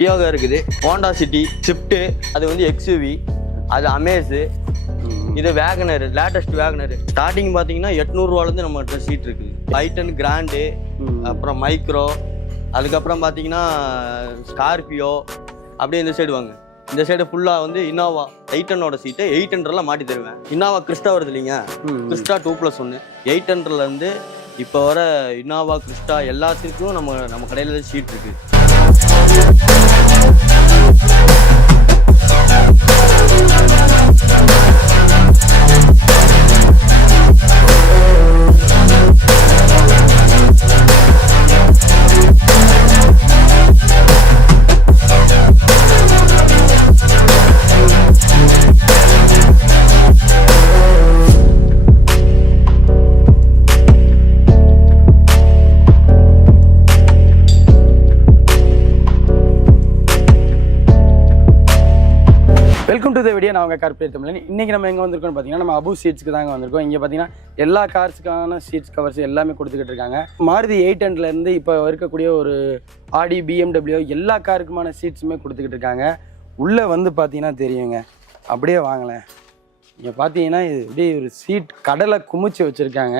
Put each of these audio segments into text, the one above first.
டியோகா இருக்குது, Honda city, Swift, அது வந்து எக்ஸ்யூவி, அது அமேஸ், இது வேகனர், லேட்டஸ்ட் வேகனர். ஸ்டார்டிங் பார்த்தீங்கன்னா 800 ரூபாலேருந்து நம்மகிட்ட சீட் இருக்குது. டைட்டன் கிராண்டு, அப்புறம் மைக்ரோ, அதுக்கப்புறம் பார்த்தீங்கன்னா ஸ்கார்பியோ, அப்படியே இந்த சைடு வாங்க. இந்த சைடு ஃபுல்லாக வந்து இனோவா டைட்டனோட சீட்டு 800 மாட்டி தருவேன். இனோவா கிறிஸ்டா வருது இல்லைங்க, கிறிஸ்டா 2+1 800லேருந்து இப்போ வர இனோவா கிறிஸ்டா எல்லாத்துக்கும் நம்ம கடையில் சீட் இருக்குது. Welcome to the video. நான் உங்கள் கார்பரேட் தமிழன். இன்றைக்கி நம்ம எங்கே வந்திருக்கோம்னு பார்த்தீங்கன்னா நம்ம அபு சீட்ஸ்க்கு தாங்க வந்திருக்கோம். இங்கே பார்த்தீங்கன்னா எல்லா கார்ஸுக்கான சீட்ஸ் கவர்ஸ் எல்லாமே கொடுத்துக்கிட்டு இருக்காங்க. மாருதி 800லேருந்து இப்போ இருக்கக்கூடிய ஒரு ஆடி, BMW எல்லா காருக்குமான சீட்ஸுமே கொடுத்துக்கிட்டு இருக்காங்க. உள்ளே வந்து பார்த்தீங்கன்னா தெரியுங்க, அப்படியே வாங்கலேன். இங்கே பார்த்தீங்கன்னா இது அப்படியே ஒரு சீட் கடலை குமிச்சு வச்சுருக்காங்க.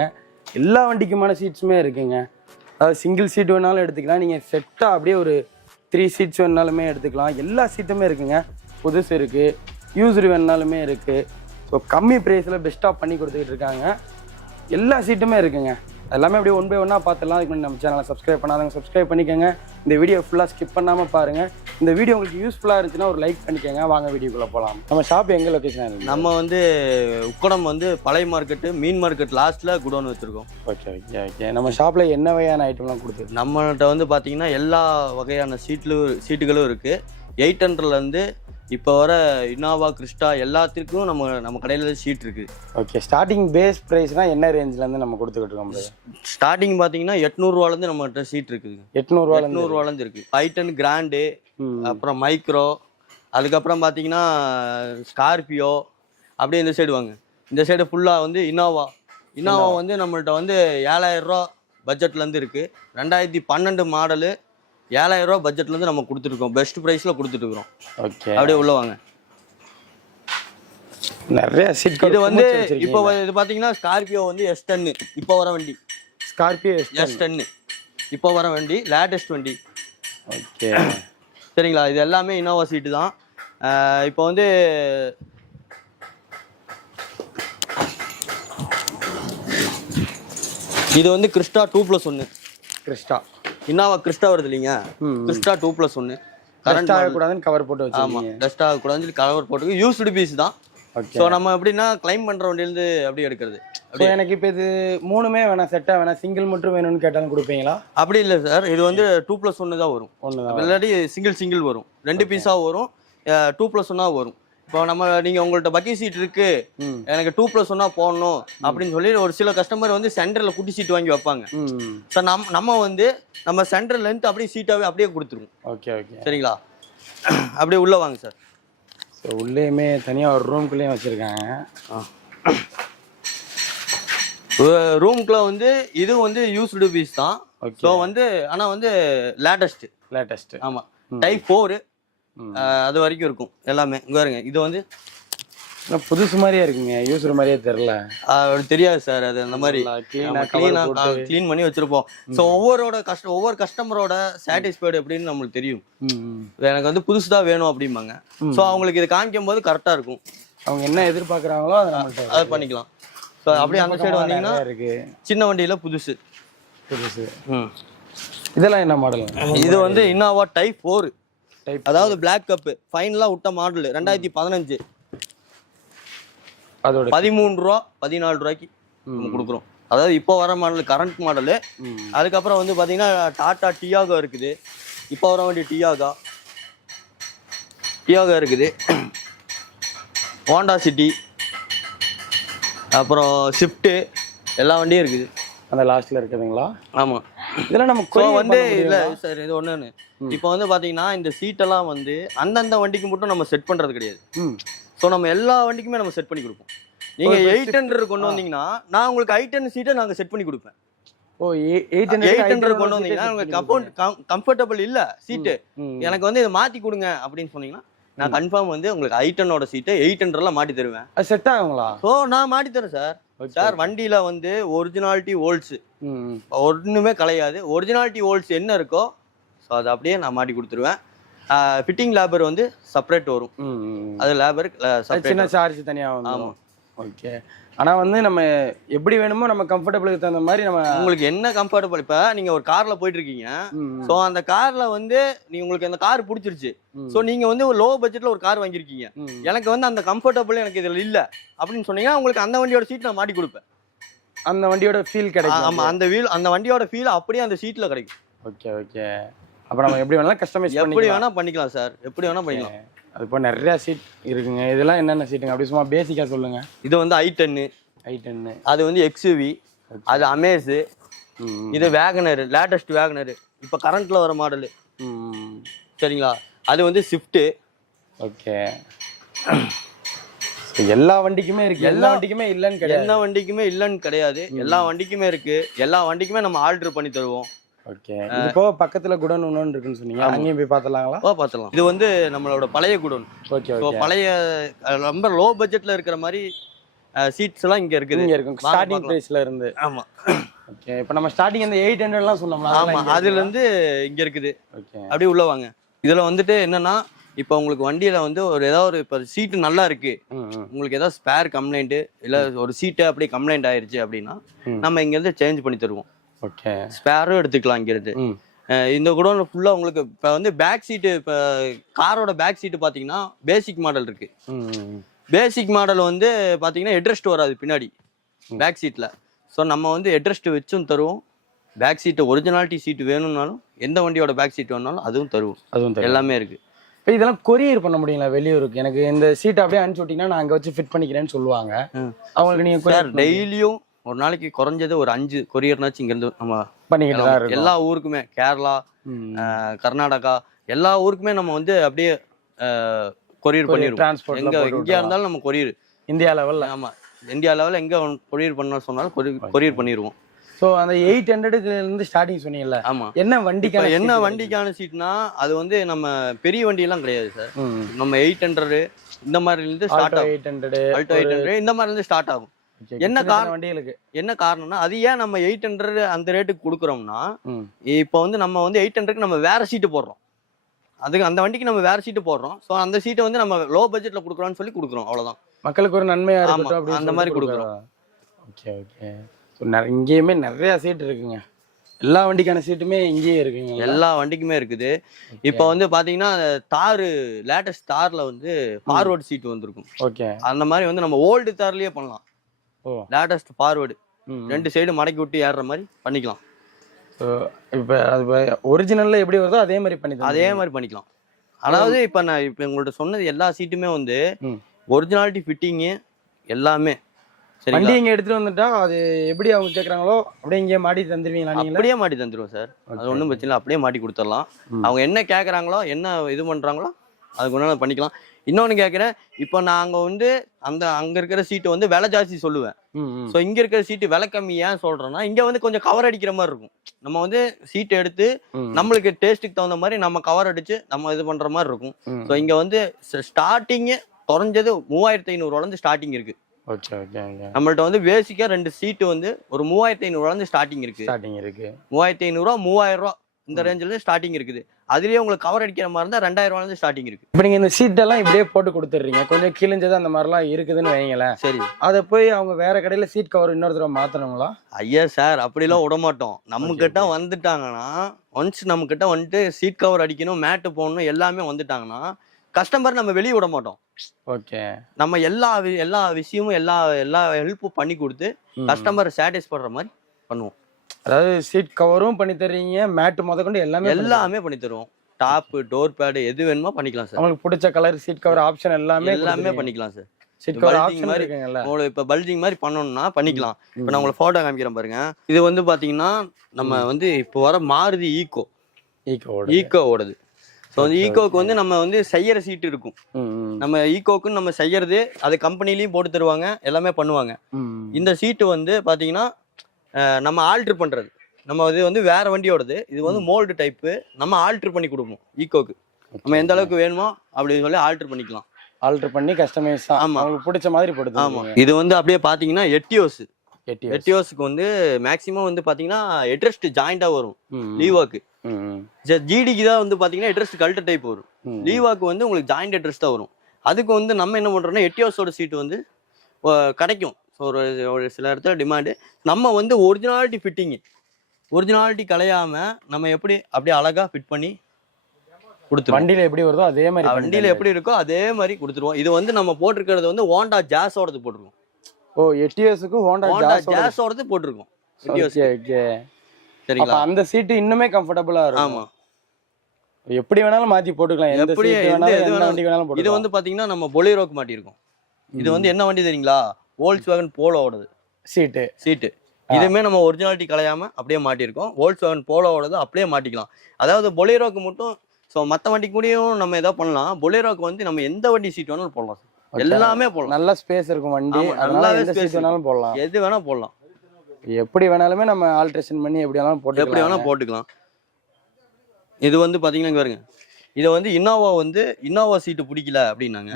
எல்லா வண்டிக்குமான சீட்ஸுமே இருக்குங்க. அதாவது சிங்கிள் சீட் வேணாலும் எடுத்துக்கலாம், நீங்கள் செட்டாக அப்படியே ஒரு 3 சீட்ஸ் வேணாலுமே எடுத்துக்கலாம். எல்லா சீட்டுமே இருக்குங்க. புதுசு இருக்குது, யூஸ்டு வேணுனாலுமே இருக்குது. ஸோ கம்மி ப்ரைஸில் பெஸ்ட்டாக பண்ணி கொடுத்துக்கிட்டு இருக்காங்க. எல்லா சீட்டுமே இருக்குங்க. எல்லாமே அப்படியே ஒன் பை ஒன்னாக பார்த்துடலாம். அதுக்கு முன்னாடி நம்ம சேனலை சப்ஸ்கிரைப் பண்ணாதவங்க சப்ஸ்கிரைப் பண்ணிக்கோங்க. இந்த வீடியோ ஃபுல்லாக ஸ்கிப் பண்ணாமல் பாருங்கள். இந்த வீடியோ உங்களுக்கு யூஸ்ஃபுல்லாக இருந்துச்சுன்னா ஒரு லைக் பண்ணிக்கோங்க. வாங்க வீடியோக்குள்ளே போகலாம். நம்ம ஷாப் எங்கே லொக்கேஷன் இருக்குது? நம்ம வந்து உக்கடம் வந்து பழைய மார்க்கெட்டு, மீன் மார்க்கெட் லாஸ்ட்டில் குடோன் வச்சுருக்கோம். Okay okay okay. நம்ம ஷாப்பில் என்ன வகையான ஐட்டம்லாம் கொடுத்துருக்கு? நம்மகிட்ட வந்து பார்த்தீங்கன்னா எல்லா வகையான சீட்டுகளும் இருக்குது. 800லேருந்து இப்போ வர இனோவா கிறிஸ்டா எல்லாத்துக்கும் நம்ம கடையில் சீட் இருக்குது. ஓகே. ஸ்டார்டிங் பேஸ் ப்ரைஸ்னால் என்ன ரேஞ்சிலேருந்து நம்ம கொடுத்துக்கிட்டு இருக்கோம்? ஸ்டார்டிங் பார்த்தீங்கன்னா 800 ரூபாலேருந்து நம்மகிட்ட சீட் இருக்குது. 800 ரூபாலேருந்து இருக்குது. டைட்டன் கிராண்டு, அப்புறம் மைக்ரோ, அதுக்கப்புறம் பார்த்தீங்கன்னா ஸ்கார்பியோ, அப்படியே இந்த சைடு வாங்க. இந்த சைடு ஃபுல்லாக வந்து இனோவா வந்து நம்மள்ட்ட வந்து 7000 ரூபா பட்ஜெட்லேருந்து இருக்குது. 2012 மாடலு 7000 ரூபா பட்ஜெட்லேருந்து நம்ம கொடுத்துருக்கோம். பெஸ்ட் ப்ரைஸில் கொடுத்துட்டுருக்கோம். ஓகே, அப்படியே உள்ள வாங்க. நிறைய சீட். இது வந்து இப்போ இது பார்த்தீங்கன்னா ஸ்கார்பியோ வந்து S10 இப்போ வர வண்டி. ஸ்கார்பியோ S10 இப்போ வர வண்டி, லேட்டஸ்ட் வண்டி. ஓகே சரிங்களா? இது எல்லாமே இனோவா சீட்டு தான். இப்போ வந்து இது வந்து கிறிஸ்டா 2+1. கிறிஸ்டா இனோவா கிறிஸ்டா வருது இல்லைங்க, கிறிஸ்டா 2+1. கரண்ட் ஆகக்கூடாதுன்னு கவர் போட்டு வச்சிருக்கீங்க. ஆமாம், டஸ்ட் ஆகக்கூடாதுன்னு கவர் போட்டு யூஸ்டு பீஸ் தான். ஸோ நம்ம எப்படின்னா கிளைம் பண்ணுற வண்டியிலேருந்து அப்படியே எடுக்கிறது. அப்படியே எனக்கு இப்போ இது 3மே வேணாம், செட்டாக வேணாம், சிங்கிள் மட்டும் வேணும்னு கேட்டாலும் கொடுப்பீங்களா? அப்படி இல்லை சார், இது வந்து 2+1 தான் வரும். ஒன்று தான், இல்லாட்டி சிங்கிள் வரும். 2 பீஸாக வரும், 2+1 வரும். இப்போ நீங்கள் உங்கள்கிட்ட பக்கி சீட் இருக்கு, எனக்கு 2+1 போடணும் அப்படின்னு சொல்லி ஒரு சில கஸ்டமர் வந்து சென்டரில் குட்டி சீட் வாங்கி வைப்பாங்க. சார் நம்ம வந்து நம்ம சென்டர் லென்த் அப்படியே சீட்டாகவே அப்படியே கொடுத்துருவோம். ஓகே ஓகே, சரிங்களா? அப்படியே உள்ளே வாங்க சார். ஸோ உள்ளேயுமே தனியாக ஒரு ரூம்குள்ளேயும் வச்சுருக்காங்க. ரூம்குள்ளே வந்து இது வந்து யூஸ்டு பீஸ் தான். ஸோ வந்து ஆனால் வந்து லேட்டஸ்ட். ஆமாம், டைப் 4 அது வரைக்கும் இருக்கும் எல்லாமே. இங்கே வருங்க, இது வந்து புதுசு மாதிரியே இருக்குங்க, யூஸ்டு மாதிரியே தெரில. தெரியாது சார், அது அந்த மாதிரி க்ளீன் பண்ணி வச்சிருப்போம். ஸோ ஒவ்வொரு கஸ்டமரோட சாட்டிஸ்ஃபைடு அப்படின்னு நம்மளுக்கு தெரியும். எனக்கு வந்து புதுசு தான் வேணும் அப்படிம்பாங்க. ஸோ அவங்களுக்கு இதை காமிக்கும் போது கரெக்டாக இருக்கும். அவங்க என்ன எதிர்பார்க்குறாங்களோ அதை பண்ணிக்கலாம். ஸோ அப்படியே அந்த சைடு வந்தீங்கன்னா சின்ன வண்டியில் புதுசு. இதெல்லாம் என்ன மாடல்? இது வந்து இனோவா டைப் 4, அதாவது பிளாக் கப்பு ஃபைனலாக விட்ட மாடல் 2015. அதோட 13 ரூபா 14 ரூபாய்க்கு நம்ம கொடுக்குறோம். அதாவது இப்போ வர மாடல் கரண்ட் மாடலு. அதுக்கப்புறம் வந்து பார்த்தீங்கன்னா டாடா டியாகோ இருக்குது. இப்போ வர வண்டி டியாகோ இருக்குது. ஹோண்டா சிட்டி, அப்புறம் ஸ்விஃப்ட்டு, எல்லா வண்டியும் இருக்குது. அந்த லாஸ்ட்டில் இருக்குதுங்களா? ஆமாம். இதெல்லாம் நம்ம வந்து இல்லை சார், இது ஒன்று. இப்போ வந்து பார்த்தீங்கன்னா இந்த சீட்டெல்லாம் வந்து அந்தந்த வண்டிக்கு மட்டும் நம்ம செட் பண்ணுறது கிடையாது. ஸோ நம்ம எல்லா வண்டிக்குமே நம்ம செட் பண்ணி கொடுப்போம். நீங்கள் 800 கொண்டு வந்தீங்கன்னா நான் உங்களுக்கு 810 சீட்டை நாங்கள் செட் பண்ணி கொடுப்பேன். ஓ 800 கொண்டு வந்தீங்கன்னா உங்களுக்கு கம்ஃபர்டபுள் இல்ல சீட்டு, எனக்கு வந்து இதை மாத்தி கொடுங்க அப்படின்னு சொன்னீங்கன்னா நான் கன்ஃபார்ம் வந்து உங்களுக்கு ஐட்டனோட சீட்டை 800ல மாட்டி தருவேன். அது செட் ஆகுங்களா? ஸோ நான் மாட்டி தரேன் சார். சார் வண்டியில வந்து ஒரிஜினாலிட்டி ஓல்ஸ் ஒன்றுமே கிடையாது. ஒரிஜினாலிட்டி ஓல்ஸ் என்ன இருக்கோ ஸோ அதை அப்படியே நான் மாட்டி கொடுத்துருவேன். ஃபிட்டிங் லேபர் வந்து செப்பரேட் வரும். அது லேபர் சின்ன சார்ஜ் தனியாக வரும். ஆமாம். ஓகே. ஆனால் வந்து நம்ம எப்படி வேணுமோ நம்ம கம்ஃபர்டபுளுக்கு தகுந்த மாதிரி நம்ம உங்களுக்கு என்ன கம்ஃபர்டபுள். இப்போ நீங்கள் ஒரு காரில் போயிட்டு இருக்கீங்க. ஸோ அந்த காரில் வந்து உங்களுக்கு அந்த கார் பிடிச்சிருச்சு. ஸோ நீங்கள் வந்து ஒரு லோ பட்ஜெட்டில் ஒரு கார் வாங்கியிருக்கீங்க. எனக்கு வந்து அந்த கம்ஃபர்டபுள் எனக்கு இதில் இல்லை அப்படின்னு சொன்னீங்கன்னா உங்களுக்கு அந்த வண்டியோட சீட் நான் மாட்டி கொடுப்பேன். அந்த வண்டியோட ஃபீல் கிடைக்கும். ஆமாம், அந்த வண்டியோட ஃபீல் அப்படியே அந்த சீட்டில் கிடைக்கும். Okay okay. அப்போ நம்ம எப்படி வேணாலும் கஸ்டமைஸ் எப்படி வேணால் பண்ணிக்கலாம் சார், எப்படி வேணால் பண்ணிக்கலாம். அது இப்போ நிறையா சீட் இருக்குங்க. இதெல்லாம் என்னென்ன சீட்டுங்க அப்படி சும்மா பேசிக்காக சொல்லுங்கள். இது வந்து i10, அது வந்து XUV, அது அமேஸு, இது வேகனர், லேட்டஸ்ட் வேகனர் இப்போ கரண்ட்டில் வர மாடலு. சரிங்களா? அது வந்து ஸ்விஃப்ட்டு. ஓகே. எல்லா வண்டிக்குமே இருக்கு. எல்லா வண்டிக்குமே இல்லைன்னு கிடையாது. எல்லா வண்டிக்குமே இல்லைன்னு கிடையாது. எல்லா வண்டிக்குமே இருக்கு. எல்லா வண்டிக்குமே நம்ம ஆல்டர் பண்ணி தருவோம். ஓகே. இப்போ பக்கத்துல குடோன் ஒன்று இருக்குன்னு சொன்னீங்க, அங்கேயும் போய் பார்த்தலாங்களா? பார்த்தலாம். இது வந்து நம்மளோட பழைய குடோன். ஓகே. பழைய ரொம்ப லோ பட்ஜெட்ல இருக்கிற மாதிரி சீட்ஸ் எல்லாம் இங்க இருக்குது. இங்க இருக்கும் ஸ்டார்டிங் பிரைஸ்ல இருந்து. ஆமா. ஓகே. இப்போ நம்ம ஸ்டார்டிங் அந்த 800லாம் சொன்னோம்ல. ஆமா, அதுல இருந்து இங்க இருக்குது. ஓகே. அப்படியே உள்ள வாங்க. இதுல வந்துட்டு என்னன்னா இப்போ உங்களுக்கு வண்டியில வந்து ஒரு ஏதாவது ஒரு இப்போ சீட்டு நல்லா இருக்கு, உங்களுக்கு ஏதாவது ஸ்பேர் கம்ப்ளைண்ட் இல்ல ஒரு சீட்டு அப்படியே கம்ப்ளைண்ட் ஆயிருச்சு அப்படின்னா நம்ம இங்க இருந்து சேஞ்ச் பண்ணி தருவோம். ஓகே. ஸ்பேரும் எடுத்துக்கலாம் இங்கிருந்து. இந்த குடோன்ல ஃபுல்லா உங்களுக்கு இப்போ வந்து பேக் சீட்டு, இப்போ காரோட பேக் சீட்டு பார்த்தீங்கன்னா பேசிக் மாடல் இருக்கு. பேசிக் மாடல் வந்து பார்த்தீங்கன்னா ஹெட்ரெஸ்ட் வராது பின்னாடி பேக் சீட்டில். ஸோ நம்ம வந்து ஹெட்ரெஸ்ட் வச்சும் தருவோம். பேக் சீட்டு ஒரிஜினாலிட்டி சீட்டு வேணும்னாலும் எந்த வண்டியோட பேக் சீட் வேணும்னாலும் அதுவும் தருவோம். எல்லாமே இருக்கு. இப்போ இதெல்லாம் கொரியர் பண்ண முடியுங்களா வெளியூருக்கு? எனக்கு இந்த சீட் அப்படியே அனுப்பிச்சு விட்டீங்கன்னா நான் அங்கே வச்சு ஃபிட் பண்ணிக்கிறேன்னு சொல்லுவாங்க. அவங்களுக்கு நீங்கள் டெய்லியும் ஒரு நாளைக்கு குறைஞ்சது ஒரு 5 கொரியர்னாச்சும் இங்கேருந்து நம்ம பண்ணிக்கிட்டு தான் இருக்கோம். எல்லா ஊருக்குமே, கேரளா, கர்நாடகா, எல்லா ஊருக்குமே நம்ம வந்து அப்படியே கொரியர் பண்ணிடுவோம். டிரான்ஸ்போர்ட் எங்கேயா இருந்தாலும் நம்ம கொரியர் இந்தியா லெவலில். ஆமாம், இந்தியா லெவலில் எங்கே கொரியர் பண்ண சொன்னாலும் கொரியர் பண்ணிடுவோம். ஸோ அந்த 800லேருந்து ஸ்டார்டிங் சொன்னீங்கல்ல. ஆமாம். என்ன வண்டிக்கான சீட்னா அது வந்து நம்ம பெரிய வண்டியெல்லாம் கிடையாது சார். நம்ம 800 இந்த மாதிரிலேருந்து ஸ்டார்ட் ஆகும். 800 இந்த மாதிரிலேருந்து ஸ்டார்ட் ஆகும். என்ன காரணம் வண்டிகளுக்கு, என்ன காரணம்னா அது ஏன் நம்ம 800 அந்த ரேட்டுக்கு கொடுக்குறோம்னா இப்போ வந்து நம்ம வந்து 800க்கு நம்ம வேற சீட்டு போடுறோம். அதுக்கு அந்த வண்டிக்கு நம்ம வேற சீட்டு போடுறோம். ஸோ அந்த சீட்டை வந்து நம்ம லோ பட்ஜெட்ல கொடுக்குறோம்னு சொல்லி கொடுக்குறோம். அவ்வளோதான், மக்களுக்கு ஒரு நன்மையா இருக்கும் அந்த மாதிரி கொடுக்குறோம். Okay okay. இங்கேயுமே நிறைய சீட் இருக்குங்க. எல்லா வண்டிக்கான சீட்டுமே இங்கேயே இருக்குங்க. எல்லா வண்டிக்குமே இருக்குது. இப்போ வந்து பாத்தீங்கன்னா தார், லேட்டஸ்ட் தார்ல வந்து ஃபார்வர்ட் சீட் வந்திருக்கும். ஓகே. அந்த மாதிரி வந்து நம்ம ஓல்டு தார்லயே பண்ணலாம். லேட்டஸ்ட் ஃபார்வர்டு 2 சைடு மடக்கி விட்டு ஏறுற மாதிரி பண்ணிக்கலாம். இப்போ அது ஒரிஜினல்ல எப்படி வருதோ அதே மாதிரி பண்ணிக்கலாம். அதாவது இப்போ நான் இப்போ உங்கள்ட்ட சொன்னது எல்லா சீட்டுமே வந்து ஒரிஜினாலிட்டி ஃபிட்டிங்கு எல்லாமே. சரி, வண்டி இங்கே எடுத்துட்டு வந்துட்டா அது எப்படி அவங்க கேட்குறாங்களோ அப்படியே இங்கே மாட்டி தந்துடுவீங்களா? நீங்கள் அப்படியே மாட்டி தந்துடுவோம் சார். அது ஒன்றும் பிரச்சனை இல்லை, அப்படியே மாட்டி கொடுத்துடலாம். அவங்க என்ன கேட்குறாங்களோ, என்ன இது பண்ணுறாங்களோ அதுக்கு ஒன்றும் பண்ணிக்கலாம். இன்னொன்று கேட்குறேன், இப்போ நாங்கள் வந்து அங்கே இருக்கிற சீட்டு வந்து விலை ஜாஸ்தி சொல்லுவேன். ஸோ இங்கே இருக்கிற சீட்டு விலை கம்மி ஏன் சொல்கிறேன்னா, இங்கே வந்து கொஞ்சம் கவர் அடிக்கிற மாதிரி இருக்கும். நம்ம வந்து சீட்டு எடுத்து நம்மளுக்கு டேஸ்ட்டுக்கு தகுந்த மாதிரி நம்ம கவர் அடித்து நம்ம இது பண்ணுற மாதிரி இருக்கும். ஸோ இங்கே வந்து ஸ்டார்டிங்கு குறைஞ்சது 3500 ஸ்டார்டிங் இருக்குது. நம்மள்ட்ட வந்து பேசிக்கா 2 சீட்டு வந்து ஒரு 3500 ஸ்டார்டிங் இருக்கு. 3500 3000 இந்த ரேஞ்சில ஸ்டார்டிங் இருக்குது. அதுலயே உங்களுக்கு கவர் அடிக்கிற மாதிரி இருந்தா 2000 ஸ்டார்டிங் இருக்கு. இப்போ நீங்க இந்த சீட் எல்லாம் இப்படியே போட்டு கொடுத்துறீங்க, கொஞ்சம் கிழிஞ்சது அந்த மாதிரிலாம் இருக்குதுன்னு வைங்களேன். சரி, அதை போய் அவங்க வேற கடையில சீட் கவர் இன்னொரு தடவை மாத்தணுங்களா? ஐயா சார், அப்படிலாம் விட மாட்டோம். நம்ம கிட்ட வந்துட்டாங்கன்னா, ஒன்ஸ் நம்ம கிட்ட வந்துட்டு சீட் கவர் அடிக்கணும், மேட்டு போடணும் எல்லாமே வந்துட்டாங்கன்னா கஸ்டமர் நம்ம வெளியே விட மாட்டோம். ஓகே. நம்ம எல்லா விஷயமும் எல்லா ஹெல்ப்பும் பண்ணி கொடுத்து கஸ்டமர் சாட்டிஸ்ஃபை பண்ற மாதிரி பண்ணுவோம். அதாவது சீட் கவரும் பண்ணி தர்றீங்க, மேட் முதற்கொண்டு எல்லாமே பண்ணி தருவோம். டாப், டோர் பேட் எது வேணுமோ பண்ணிக்கலாம் சார். உங்களுக்கு பிடிச்ச கலர் சீட் கவர் ஆப்ஷன் எல்லாமே பண்ணிக்கலாம் சார். சீட் கவர் ஆப்ஷன் மாதிரி இருக்குங்கல்ல, உங்களுக்கு இப்போ பல்ஜிங் மாதிரி பண்ணணும்னா பண்ணிக்கலாம். இப்போ நான் உங்களுக்கு போட்டோ காமிக்கிறேன் பாருங்க. இது வந்து பாத்தீங்கன்னா நம்ம வந்து இப்போ வர மாருதி ஈக்கோ ஓடுது. ஸோ வந்து ஈக்கோக்கு வந்து நம்ம வந்து செய்யற சீட்டு இருக்கும். நம்ம ஈக்கோக்குன்னு நம்ம செய்யறது அது கம்பெனிலையும் போட்டு தருவாங்க, எல்லாமே பண்ணுவாங்க. இந்த சீட்டு வந்து பாத்தீங்கன்னா நம்ம ஆல்டர் பண்றது. நம்ம இது வந்து வேற வண்டியோடது. இது வந்து மோல்டு டைப்பு. நம்ம ஆல்டர் பண்ணி கொடுப்போம் ஈக்கோக்கு. நம்ம எந்த அளவுக்கு வேணுமோ அப்படின்னு சொல்லி ஆல்டர் பண்ணிக்கலாம். ஆல்டர் பண்ணி கஸ்டமைஸ் அவங்களுக்கு பிடிச்ச மாதிரி போடுது. ஆமா. இது வந்து அப்படியே பாத்தீங்கன்னா எட்டியோஸ்க்கு வந்து மேக்ஸிமம் வந்து பாத்தீங்கன்னா ஹெட்ரெஸ்ட் ஜாயிண்டா வரும். லீவாக்கு ஜிடிக்கு தான் வந்து பாத்தீங்கன்னா ஹெட்ரெஸ்ட் கல்ட்டர் டைப் வரும். லீவாக்கு வந்து உங்களுக்கு ஜாயிண்ட் ஹெட்ரெஸ்ட் தான் வரும். அதுக்கு வந்து நம்ம என்ன பண்றோம்னா எட்டியோஸோட சீட் வந்து கிடைக்கும். ஒரு சில இடத்துல டிமாண்டு. நம்ம வந்து ஒரிஜினாலிட்டி கலையாம நம்ம எப்படி அப்படியே அழகா ஃபிட் பண்ணி கொடுத்துருவோம். வண்டியில எப்படி வருதோ அதே மாதிரி, வண்டியில எப்படி இருக்கோ அதே மாதிரி கொடுத்துருவோம். இது வந்து நம்ம போட்டிருக்கிறது வந்து ஹோண்டா ஜாஸோடது போட்டிருக்கோம். ஓ, எட்டியோஸுக்கு ஹோண்டா ஜாஸோடது போட்டிருக்கோம். சரிங்களா? அந்த சீட் இன்னுமே கம்ஃபர்டபுளா இருக்கும். ஆமா, எப்படி வேணாலும் மாத்தி போட்டுக்கலாம். எப்படி வண்டி வேணாலும். இது வந்து பாத்தீங்கன்னா நம்ம பொலேரோக்கு மாட்டியிருக்கோம். இது வந்து என்ன வண்டி தெரியுங்களா? வோல்க்ஸ்வேகன் போலோவோடது சீட்டு. இதுவுமே நம்ம ஒரிஜினாலிட்டி கலையாம அப்படியே மாட்டியிருக்கோம். வோல்க்ஸ்வேகன் போலோவோடது அப்படியே மாட்டிக்கலாம். அதாவது பொலேரோக்கு மட்டும். ஸோ மற்ற வண்டிக்கு கூடயும் நம்ம எதாவது பண்ணலாம். பொலேரோக்கு வந்து நம்ம எந்த வண்டி சீட் வேணாலும் போடலாம். எல்லாமே போடலாம். நல்ல ஸ்பேஸ் இருக்கும் வண்டி. நல்லாவே ஸ்பேஸ் வேணாலும் போடலாம். எது வேணா போடலாம். எப்படி வேணாலுமே நம்ம ஆல்ட்ரேஷன் பண்ணி எப்படி வேணாலும் போட்டுக்கலாம். இது வந்து பாத்தீங்கன்னா இங்க பாருங்க. இதை வந்து இன்னோவா சீட்டு பிடிக்கல அப்படின்னாங்க.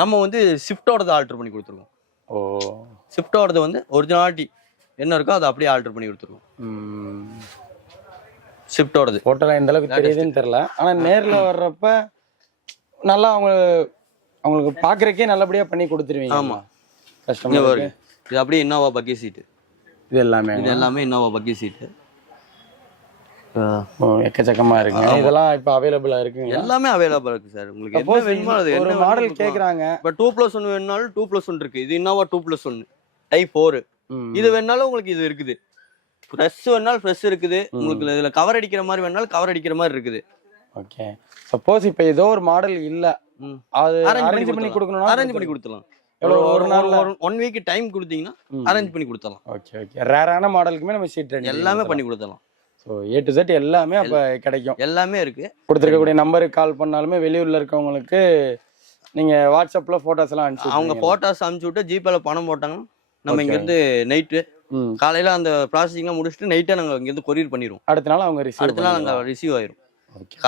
நம்ம வந்து ஸ்விஃப்டோடது ஆல்டர் பண்ணி கொடுத்துருக்கோம். ஓ, ஸ்விஃப்டோடது வந்து ஒரிஜினாலிட்டி என்ன இருக்கோ அதை அப்படியே ஆல்டர் பண்ணி கொடுத்துருக்கோம். ஸ்விஃப்டோடது ஃபோட்டோல எந்த அளவுக்கு தெரியுதுன்னு தெரியல. ஆனா நேர்ல வர்றப்ப நல்லா அவங்களுக்கு பாக்குறதுக்கே நல்லபடியா பண்ணி கொடுத்துருவீங்க. ஆமா, கஸ்டமர். இது அப்படியே இன்னோவா பக்கி சீட்டு. இது எல்லாமே இன்னோவா பக்கி சீட்டு. எக்கச்சக்கமா இருக்கு. இதெல்லாம் இப்ப அவைலபிளா இருக்கு. எல்லாமே அவைலபிளா இருக்கு சார். உங்களுக்கு என்ன வேணுமோ அது ஒரு மாடல் கேக்குறாங்க. இப்ப 2+1 வேணும்னாலும் 2+1 இருக்கு. இது இன்னோவா 2+1 டைப் 4. இது வேணாலும் உங்களுக்கு இது இருக்குது. ஃப்ரெஷ் வேணாலும் ஃப்ரெஷ் இருக்குது. உங்களுக்கு இதுல கவர் அடிக்கிற மாதிரி வேணாலும் கவர் அடிக்கிற மாதிரி இருக்குது. ஓகே. சப்போஸ் இப்ப ஏதோ ஒரு மாடல் இல்ல, அது அரேஞ்ச் பண்ணி கொடுக்கணும்னா அரேஞ்ச் பண்ணி கொடுத்துடலாம். ஒரு நாள்ல 1 வீக் டைம் கொடுத்தீங்கன்னா அரேஞ்ச் பண்ணி கொடுத்துடலாம். ஓகே. ரேரான மாடலுக்குமே நம்ம சீட் எல்லாமே பண்ணி கொடுத்துடலாம். ஸோ A to Z எல்லாமே அப்போ கிடைக்கும். எல்லாமே இருக்கு. கொடுத்துருக்கக்கூடிய நம்பருக்கு கால் பண்ணாலுமே வெளியூர்ல இருக்கவங்களுக்கு நீங்க வாட்ஸ்அப்ல போட்டோஸ் எல்லாம் அனுப்பிச்சு அவங்க போட்டோஸ் அனுப்பிச்சு விட்டு ஜிபேல பணம் போட்டாங்க. நம்ம இங்க இருந்து நைட்டு காலையில அந்த ப்ராசஸிங்லாம் முடிச்சுட்டு நைட்டே நாங்க இங்க இருந்து கொரியர் பண்ணிடுவோம். அடுத்த நாள் அவங்க ரிசீவ் ஆயிரும்.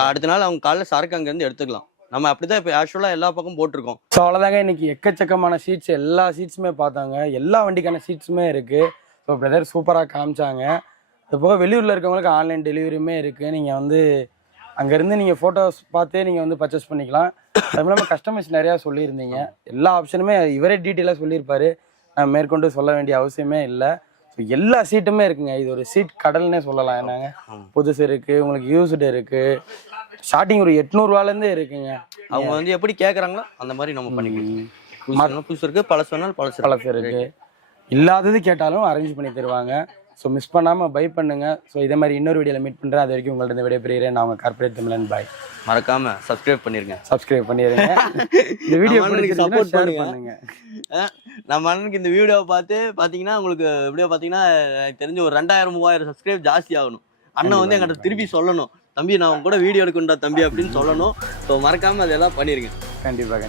அடுத்த நாள் அவங்க காலைல சரக்கு அங்க இருந்து எடுத்துக்கலாம். நம்ம அப்படிதான் இப்போ ஆக்சுவலா எல்லா பக்கம் போட்டிருக்கோம். ஸோ அவ்வளோதாங்க. இன்னைக்கு எக்கச்சக்கமான சீட்ஸ், எல்லா சீட்ஸுமே பார்த்தாங்க. எல்லா வண்டிக்கான சீட்ஸுமே இருக்கு. ஸோ பிரதர் சூப்பராக காமிச்சாங்க. அது போக வெளியூரில் இருக்கவங்களுக்கு ஆன்லைன் டெலிவரியுமே இருக்குது. நீங்கள் வந்து அங்கேருந்து நீங்கள் ஃபோட்டோஸ் பார்த்தே நீங்கள் வந்து பர்ச்சேஸ் பண்ணிக்கலாம். அது இல்லாமல் கஸ்டமர்ஸ் நிறையா சொல்லியிருந்தீங்க. எல்லா ஆப்ஷனுமே இவரே டீட்டெயிலாக சொல்லியிருப்பாரு. நான் மேற்கொண்டு சொல்ல வேண்டிய அவசியமே இல்லை. ஸோ எல்லா சீட்டுமே இருக்குங்க. இது ஒரு சீட் கடல்னே சொல்லலாம். என்னங்க, புதுசு இருக்குது, உங்களுக்கு யூஸ்டு இருக்குது. ஸ்டார்டிங் ஒரு 800 ரூபாலேருந்தே இருக்குங்க. அவங்க வந்து எப்படி கேட்குறாங்களோ அந்த மாதிரி நம்ம பண்ணி கொடுக்கலாம். புதுசு இருக்குது, பழசு வேணாலும் பழசு இருக்குது. இல்லாதது கேட்டாலும் அரேஞ்ச் பண்ணி தருவாங்க. ஸோ மிஸ் பண்ணாமல் பை பண்ணுங்க. ஸோ இதே மாதிரி இன்னொரு வீடியோவில் மீட் பண்ணுறேன். அது வரைக்கும் உங்கள்ட்ட விடைபெறுகிறேன். நான் உங்கள் கார்பரேட் தமிழன் பாய். மறக்காம சப்ஸ்கிரைப் பண்ணிருங்க. இந்த வீடியோ சப்போர்ட் பண்ணுங்க. நம்ம அண்ணனுக்கு இந்த வீடியோவை பார்த்து பார்த்தீங்கன்னா உங்களுக்கு வீடியோ பார்த்தீங்கன்னா எனக்கு தெரிஞ்சு ஒரு 2000-3000 சப்ஸ்கிரைப் ஜாஸ்தி ஆகணும். அண்ணன் வந்து எங்கிட்ட திருப்பி சொல்லணும், தம்பி நான் கூட வீடியோ எடுக்கணும்டா தம்பி அப்படின்னு சொல்லணும். ஸோ மறக்காம அதெல்லாம் பண்ணிருங்க. கண்டிப்பாக.